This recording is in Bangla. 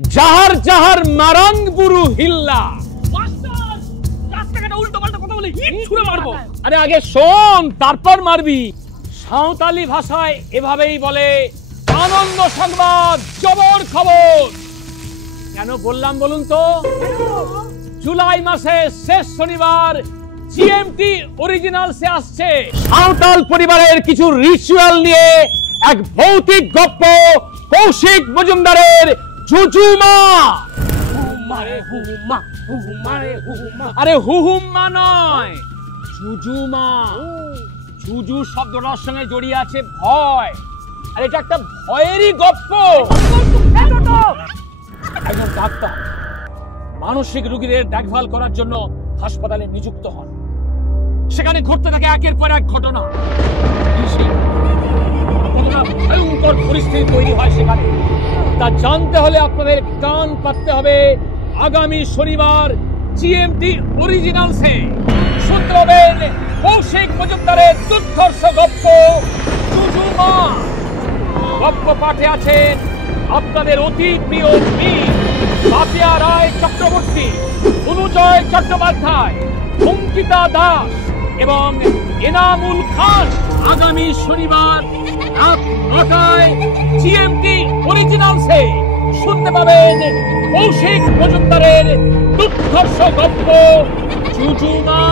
যাহার যাহার মারাং বুরু হিল্লা। রাস্তাঘাটে উল্টো পাল্টা কথা বলে হিট ছুঁড়ে মারবো। আরে আগে শোন তারপর মারবি। সাঁওতালি ভাষায় এভাবেই বলে আনন্দ সংবাদ, জবর খবর। কেন বললাম বলুন তো? জুলাই মাসে শেষ শনিবার জিএমটি অরিজিনালসে আসছে সাঁওতাল পরিবারের কিছু রিচুয়াল নিয়ে এক ভৌতিক গপ্প, কৌশিক মজুমদারের জুজুমা। আরে হুহুম্মা নয়, জুজুমা। জুজু শব্দটার সঙ্গে জড়িয়ে আছে ভয়, আর এটা একটা ভয়েরই গপ্প। একজন ডাক্তার মানসিক রোগীদের দেখভাল করার জন্য হাসপাতালে নিযুক্ত হন। সেখানে ঘটতে থাকে একের পর এক ঘটনা। কতটা ভয়ঙ্কর পরিস্থিতি তৈরি হয় সেখানে, তা জানতে হলে আপনাদের কান পাততে হবে আগামী শনিবার জিএমটি অরিজিনালসে। শুনতে হবেন কৌশিক মজুমদারের দুর্ধর্ষ গপ্প জুজুমা। গপ্প পাঠে আছেন আপনাদের অতি প্রিয় বীর পাপিয়া রায় চক্রবর্তী, অনুজয় চট্টোপাধ্যায়, অঙ্কিতা দাস এবং এনামুল খান। আগামী শনিবার রাত 9টায় জিএমটি অরিজিনালসে শুনতে পাবেন কৌশিক মজুমদারের দুর্ধর্ষ গপ্প জুজুমা।